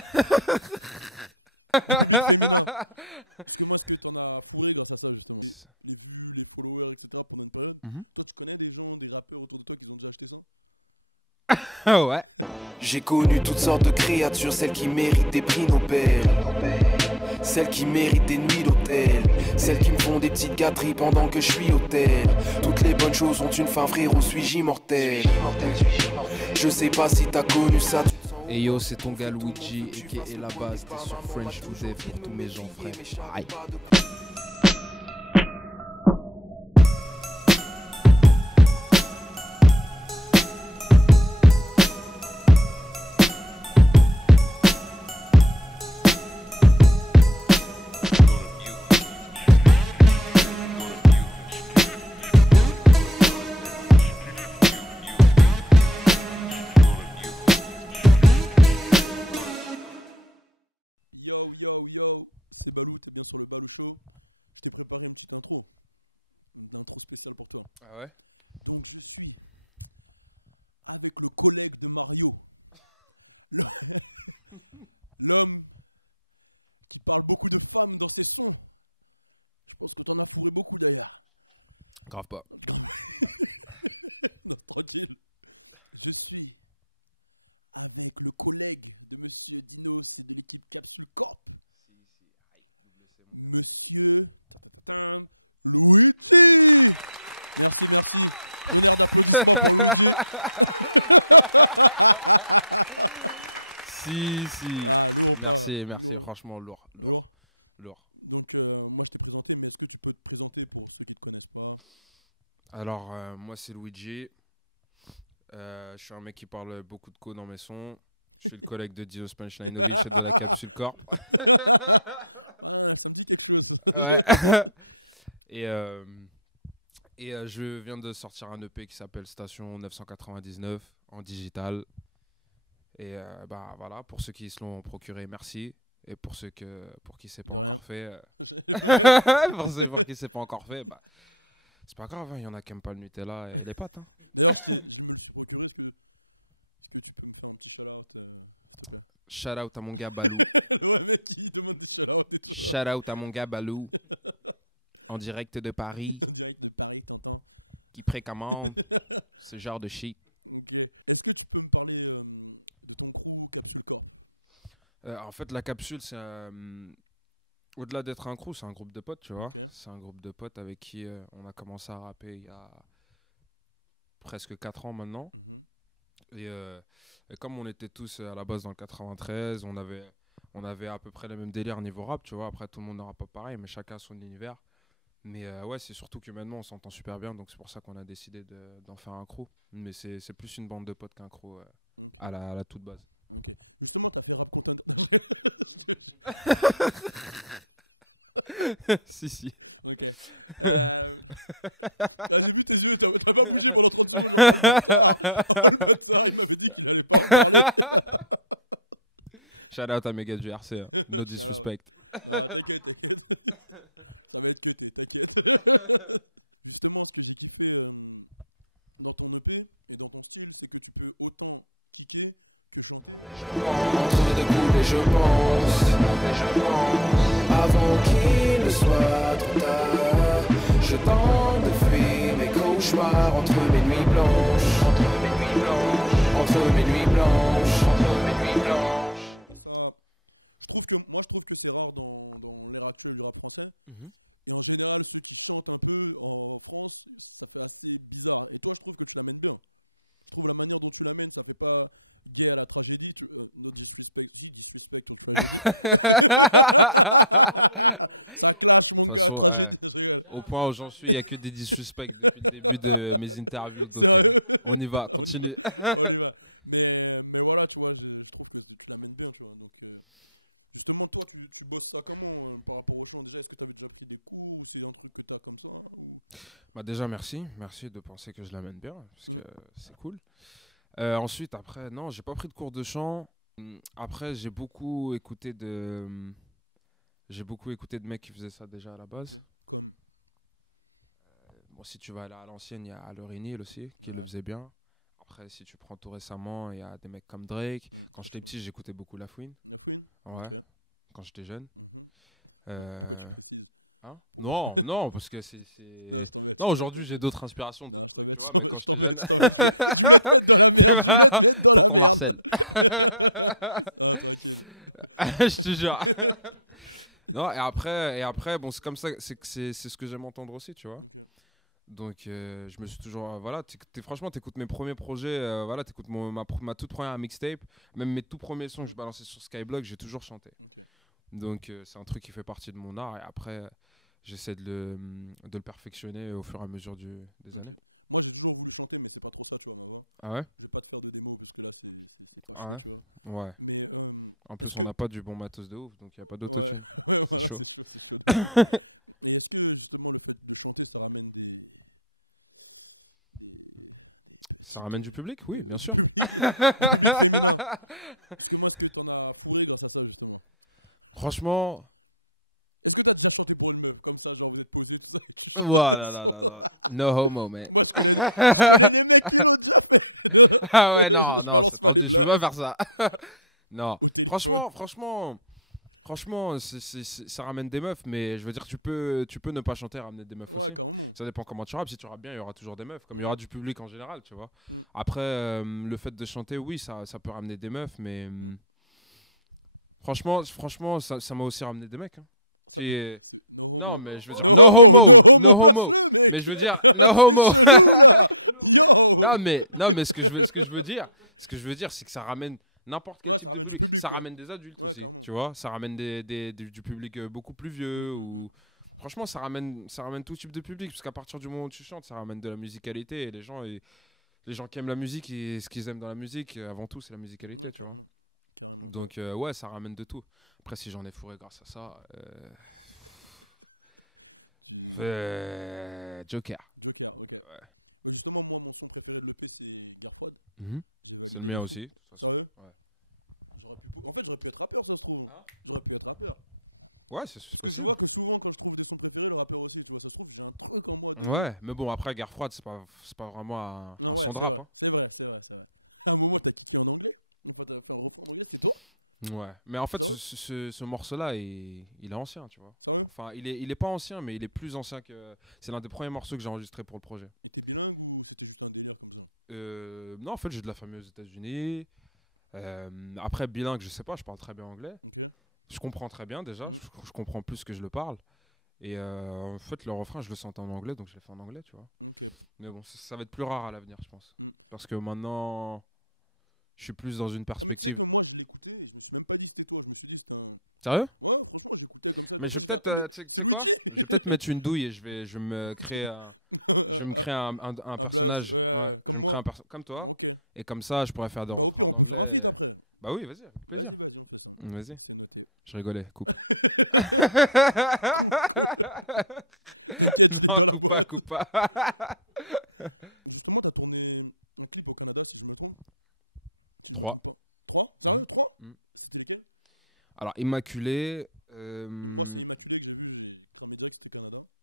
Parce que t'en as fourré dans sa salle. Les vues, les followers, etc. pour notre période. Mhm. Toi, tu connais des gens, des rappeurs autour de toi qui ont déjà acheté ça? Ah ouais. J'ai connu toutes sortes de créatures, celles qui méritent des prix Nobel, celles qui méritent des nuits d'hôtel, celles qui me font des petites gâteries pendant que je suis au tel. Toutes les bonnes choses ont une fin, frérot, suis-je immortel? Je sais pas si t'as connu ça. Et yo, c'est ton gars Luigi, aka La Base, t'es sur French to Death pour tous mes gens, frère. Aïe. Ah ouais. Donc je suis avec le collègue de Mario. L'homme qui parle beaucoup de femmes dans ses sons. Je pense que t'en as fourré beaucoup d'ailleurs. Grave pas. Je suis avec le collègue de Monsieur Dino, c'est de l'équipe Capsule Corp. Si, aïe, double C mon gars. Monsieur Si. Merci, franchement, lourd. Donc, moi je t'ai présenté, mais est-ce que tu peux te présenter pour ceux qui ne connaissent pas? Alors, moi c'est Luigi. Je suis un mec qui parle beaucoup de co dans mes sons. Je suis le collègue de Dinos Punchlinovic et de la Capsule Corp. Ouais. Et je viens de sortir un EP qui s'appelle Station 999 en digital. Et bah voilà, pour ceux qui se l'ont procuré, merci. Et pour qui c'est pas encore fait, pour qui c'est pas encore fait, bah c'est pas grave, il y en a qui aiment pas le Nutella et les pâtes. Hein. Shout out à mon gars Balou. Shout out à mon gars Balou. En direct de Paris. Qui précommande ce genre de shit. En fait, la capsule, c'est au-delà d'être un crew, c'est un groupe de potes, tu vois. C'est un groupe de potes avec qui on a commencé à rapper il y a presque 4 ans maintenant. Et comme on était tous à la base dans le 93, on avait à peu près le même délire niveau rap, tu vois. Après, tout le monde n'aura pas pareil, mais chacun a son univers. Mais ouais, c'est surtout qu'humainement, on s'entend super bien, donc c'est pour ça qu'on a décidé d'en faire un crew. Mais c'est plus une bande de potes qu'un crew à la toute base. Si. J'ai vu tes yeux, t'as pas bougé pendant Shout out à mes gars du RC, hein. No disrespect. dans ton EP, dans ton style, c'est que tu peux autant quitter que ton Entre deux coups et je pense avant qu'il ne soit trop tard. Je tente de fuir mes cauchemars entre mes nuits blanches. Moi, je trouve que c'est rare dans l'ère actuelle du rap français. En général, ceux qui chantent un peu en France, ça fait assez bizarre. Et toi, je trouve que tu l'amènes bien. Je trouve la manière dont tu l'amènes, ça fait pas bien à la tragédie. Nous, je suspecte qui, je suspecte. De toute façon, au point où j'en suis, il n'y a que des disrespects depuis le début de mes interviews. Donc, on y va, continue. mais voilà, tu vois, je trouve que tu l'amènes bien, tu vois. Donc, justement, toi, tu bosses ça comment par rapport au chant? Déjà, est-ce que tu as déjà pris des cours ou c'est un truc que tu as comme ça? Bah déjà, merci de penser que je l'amène bien, parce que c'est cool. Ensuite, après, non, j'ai pas pris de cours de chant. Après, j'ai beaucoup écouté de mecs qui faisaient ça déjà à la base. Bon, si tu vas aller à l'ancienne, il y a Lorinil aussi, qui le faisait bien. Après, si tu prends tout récemment, il y a des mecs comme Drake. Quand j'étais petit, j'écoutais beaucoup La Fouine. Ouais, quand j'étais jeune. Hein? Non, non, parce que c'est... Non, aujourd'hui j'ai d'autres inspirations, d'autres trucs, tu vois, mais quand j'étais jeune... Tu vois, tonton Marcel. Je te jure. Non, et après bon, c'est comme ça, c'est ce que j'aime entendre aussi, tu vois. Donc, je me suis toujours... voilà, franchement, t'écoutes mes premiers projets, voilà, t'écoutes ma toute première mixtape, même mes tout premiers sons que je balançais sur Skyblock, j'ai toujours chanté. Donc, c'est un truc qui fait partie de mon art, et après, j'essaie de le perfectionner au fur et à mesure des années. Moi, j'ai toujours voulu chanter, mais c'est pas trop ça, tu vois. Ah ouais? Je vais pas te faire de démo, parce que là, Ah ouais? Ouais. En plus, on n'a pas du bon matos de ouf, donc il n'y a pas d'autotune. C'est chaud. Est-ce que moi, le fait de chanter, ça ramène Ça ramène du public? Oui, bien sûr. Franchement... Voilà, là, là, là. No homo, man. Ah ouais, non, non, c'est tendu, je peux pas faire ça. Non, franchement, ça ramène des meufs, mais je veux dire, tu peux ne pas chanter et ramener des meufs aussi. Ça dépend comment tu rappes. Si tu rappes bien, il y aura toujours des meufs, comme il y aura du public en général, tu vois. Après, le fait de chanter, oui, ça peut ramener des meufs, mais franchement, ça m'a aussi ramené des mecs. Hein. Non, mais je veux dire, no homo. Mais je veux dire, no homo. non, mais ce que je veux dire, c'est que ça ramène n'importe quel type de public. Ça ramène des adultes aussi, tu vois. Ça ramène du public beaucoup plus vieux. Ou... Franchement, ça ramène tout type de public. Parce qu'à partir du moment où tu chantes, ça ramène de la musicalité. Et les gens qui aiment la musique, et ce qu'ils aiment dans la musique, avant tout, c'est la musicalité, tu vois. Donc, ouais, ça ramène de tout. Après, si j'en ai fourré grâce à ça... Joker. Ouais. C'est le mien aussi, de toute façon. Ouais. En fait, j'aurais pu être rappeur, ça se trouve. Hein? J'aurais pu être rappeur. Ouais, c'est possible. Souvent, quand je trouve que c'est préféré, le rappeur aussi, tu vois, ça se trouve, j'ai un truc en moi. Ouais, mais bon, après, Guerre froide, c'est pas vraiment un son de rap. Hein. C'est vrai. C'est un moment qui a été Ouais, mais en fait, ce morceau-là, il est ancien, tu vois. Enfin, il est pas ancien, mais il est plus ancien que... C'est l'un des premiers morceaux que j'ai enregistré pour le projet. Non, en fait, j'ai de la famille aux États-Unis. Après, bilingue, je sais pas, je parle très bien anglais. Je comprends très bien déjà, je comprends plus que je le parle. Et en fait, le refrain, je le sentais en anglais, donc je l'ai fait en anglais, tu vois. Mais bon, ça va être plus rare à l'avenir, je pense. Parce que maintenant, je suis plus dans une perspective... Sérieux? Mais je vais peut-être, tu sais quoi? Je vais peut-être mettre une douille et je vais me créer un personnage. Ouais, je vais me créer un personnage comme toi. Et comme ça, je pourrais faire des refrains en anglais. Et... Bah oui, vas-y, avec plaisir. Vas-y. Je rigolais, coupe. Non, coupe pas. Trois. Alors, Immaculé.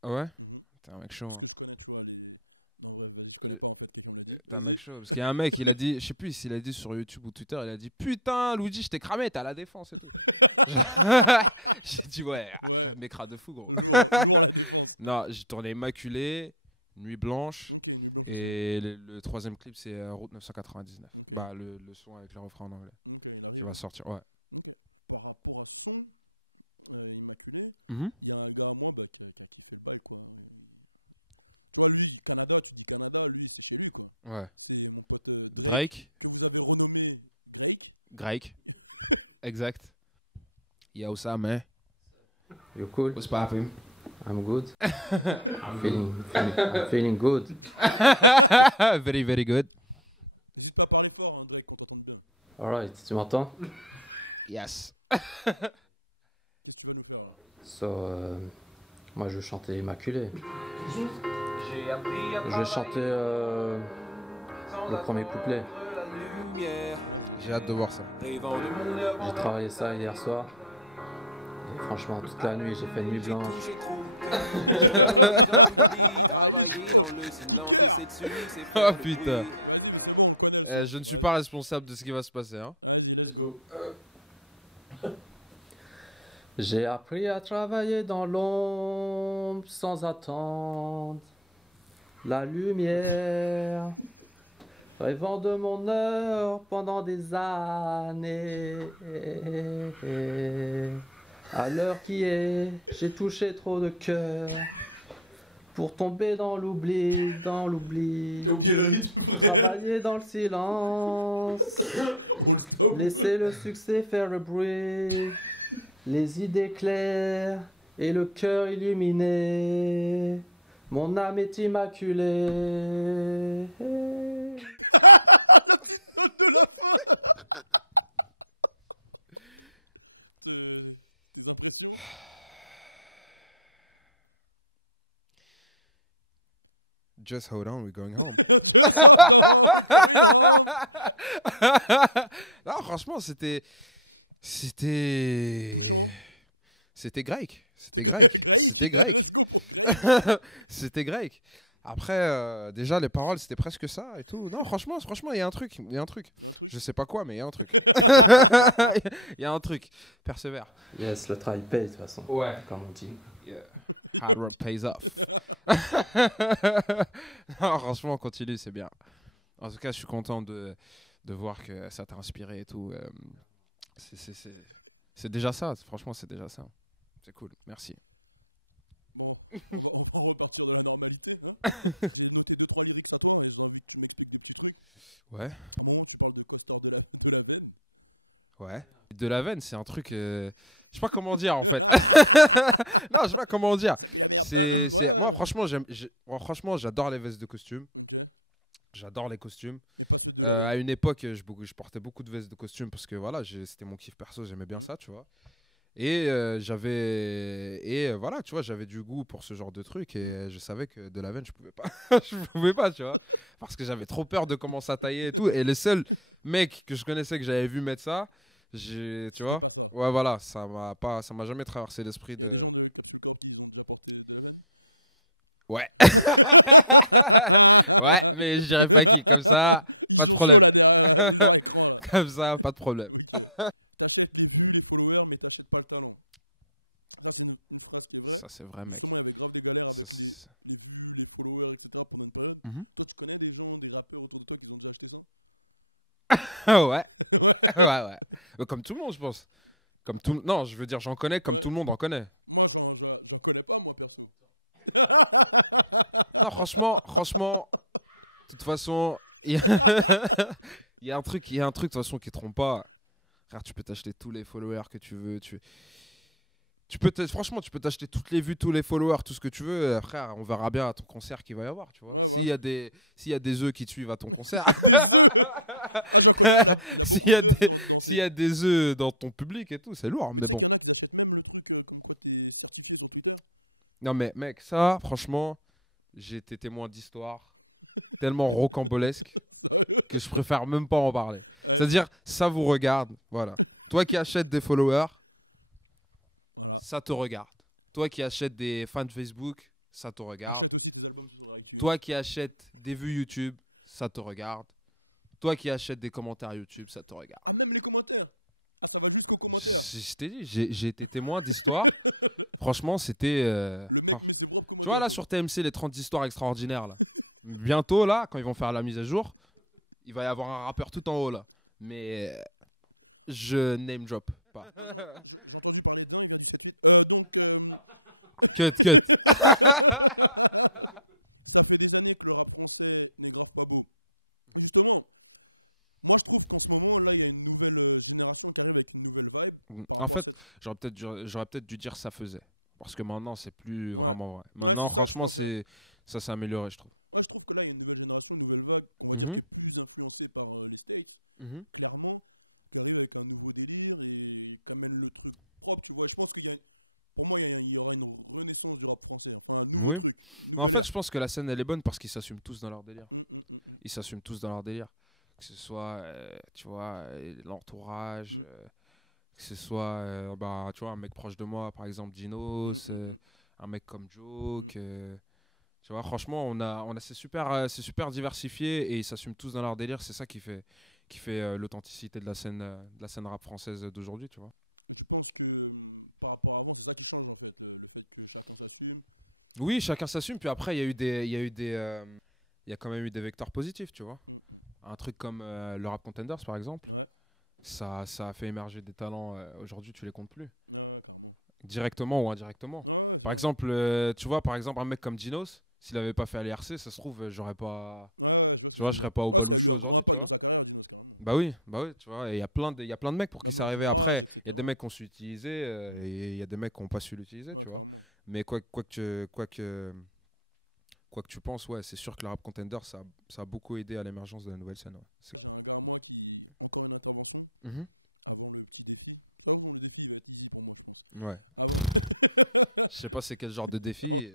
Ouais? T'es un mec chaud. Hein. T'es un mec chaud. Parce qu'il y a un mec, il a dit, je sais plus s'il a dit sur YouTube ou Twitter, il a dit putain, Luigi, je t'ai cramé, t'as la défense et tout. J'ai dit ouais, mécra de fou, gros. Non, j'ai tourné Immaculé, Nuit Blanche. Et le troisième clip, c'est Route 999. Bah, le son avec le refrain en anglais. Qui va sortir, ouais. Il y a un mois qui fait bail quoi. Toi lui, Canada, lui c'est chez lui quoi. Ouais. Drake. Vous avez renommé Drake. Exact. Yo Sam, man. You cool? What's poppin'? I'm good. I'm feeling good. Very, very good. Alright, tu m'entends? Yes. Moi je chantais Immaculé. Je vais chanter le premier couplet. J'ai hâte de voir ça. J'ai travaillé ça hier soir. Et franchement, toute la nuit, j'ai fait une nuit blanche. Oh putain. Je ne suis pas responsable de ce qui va se passer. Hein. Let's go. J'ai appris à travailler dans l'ombre sans attendre la lumière, rêvant de mon heure pendant des années. À l'heure qui est, j'ai touché trop de cœur pour tomber dans l'oubli, dans l'oubli. T'as oublié le rythme. Travailler dans le silence, laisser le succès faire le bruit, les idées claires et le cœur illuminé. Mon âme est immaculée. Just hold on, we're going home. Non, franchement, c'était grec. C'était grec. C'était grec. Après, déjà, les paroles, c'était presque ça et tout. Non, franchement, il y a un truc. Je sais pas quoi, mais il y a un truc. Il y a un truc. Persévère. Yes, le travail paye de toute façon. Ouais. Comme on dit. Yeah. Hard work pays off. Non, franchement, continue, c'est bien. En tout cas, je suis content de voir que ça t'a inspiré et tout. C'est déjà ça, franchement, c'est déjà ça. C'est cool, merci. Bon, on va repartir de la normalité. Hein. Donc, les deux, trois lyrics à toi, ils sont avec des petits trucs. Ouais. Tu parles de cluster de la veine. Ouais. De la veine, c'est un truc. Je sais pas comment dire en fait. Non, je sais pas comment dire. Moi, franchement, j'adore les vestes de costume. J'adore les costumes. À une époque, je portais beaucoup de vestes de costume parce que voilà, c'était mon kiff perso, j'aimais bien ça, tu vois. Et voilà, tu vois, j'avais du goût pour ce genre de truc et je savais que de la veine, je pouvais pas. Je pouvais pas, tu vois. Parce que j'avais trop peur de commencer à tailler et tout. Et le seul mec que je connaissais que j'avais vu mettre ça, tu vois. Ouais, voilà, ça m'a jamais traversé l'esprit de. Ouais. Ouais, mais je dirais pas qui. Comme ça, pas de problème. Comme ça, pas de problème. T'achètes plus les followers, mais t'achètes pas le talent. Ça, c'est vrai, mec. Ça, Les vues, les followers, etc. pour notre talent. Mhm. Toi, tu connais des gens, des rappeurs autour de toi qui ont déjà acheté ça? Ouais. Ouais. Comme tout le monde, je pense. Non, je veux dire, j'en connais comme tout le monde en connaît. Moi, j'en connais pas, moi, personne. Non, franchement, de toute façon, il y a il y a un truc, de toute façon, qui trompe pas. Frère, tu peux t'acheter tous les followers que tu veux. Franchement, tu peux t'acheter toutes les vues, tous les followers, tout ce que tu veux. Frère, on verra bien à ton concert qu'il va y avoir, tu vois. S'il y a des œufs qui te suivent à ton concert, s'il y a des œufs dans ton public et tout, c'est lourd, mais bon. Non, mais mec, ça, franchement, j'ai été témoin d'histoires tellement rocambolesques que je préfère même pas en parler. C'est-à-dire, ça vous regarde, voilà. Toi qui achètes des followers, ça te regarde. Toi qui achètes des fans Facebook, ça te regarde. Toi qui achètes des vues YouTube, ça te regarde. Toi qui achètes des commentaires YouTube, ça te regarde. Ah, même les commentaires. Ah, ça va jusqu'aux commentaires. Je t'ai dit, j'ai été témoin d'histoires. Franchement, c'était... Tu vois, là, sur TMC, les 30 histoires extraordinaires, là. Bientôt, là, quand ils vont faire la mise à jour, il va y avoir un rappeur tout en haut, là. Mais je name drop pas. Cut. Moi, je trouve qu'en ce moment, là, il y a une nouvelle génération qui arrive avec une nouvelle vibe. En fait, j'aurais peut-être dû dire ça faisait. Parce que maintenant, c'est plus vraiment vrai. Maintenant, franchement, ça s'est amélioré, je trouve. Moi, je trouve que là, il y a une nouvelle génération, une nouvelle vibe. Mhm. Plus influencée par les States. Mhm. Clairement, qui arrive avec un nouveau délire et quand même le truc propre. Tu vois, je pense qu'il y a. Pour moi, il y aura une renaissance du rap français. Enfin, un nouveau Oui. truc. Mais en fait, je pense que la scène, elle est bonne parce qu'ils s'assument tous dans leur délire. Ils s'assument tous dans leur délire. Que ce soit, tu vois, l'entourage, que ce soit, tu vois, un mec proche de moi, par exemple, Dinos, un mec comme Joke. Tu vois, franchement, c'est super diversifié et ils s'assument tous dans leur délire. C'est ça qui fait l'authenticité de la scène rap française d'aujourd'hui, tu vois. Je pense que, apparemment, c'est ça qui change en fait, le fait que chacun s'assume. Oui, chacun s'assume. Puis après, il y a quand même eu des vecteurs positifs, tu vois. Un truc comme le Rap Contenders, par exemple. Ça a fait émerger des talents. Aujourd'hui, tu les comptes plus. Directement ou indirectement. Par exemple, tu vois, par exemple, un mec comme Dinos, s'il avait pas fait l'IRC, ça se trouve, j'aurais pas. Tu vois, je serais pas au Balouchou aujourd'hui, tu vois. Bah oui, tu vois. Et il y a plein de mecs pour qui c'est arrivé. Après, il y a des mecs qui ont su l'utiliser et il y a des mecs qui n'ont pas su l'utiliser, tu vois. Mais quoi que tu penses, ouais, c'est sûr que le Rap Contender, ça a beaucoup aidé à l'émergence de la nouvelle scène. Ouais. J'ai un gars à moi qui entend une intervention. Mhm. Avant le petit défi. Franchement, le défi, il va être ici pour moi. Ouais. Je sais pas c'est quel genre de défi.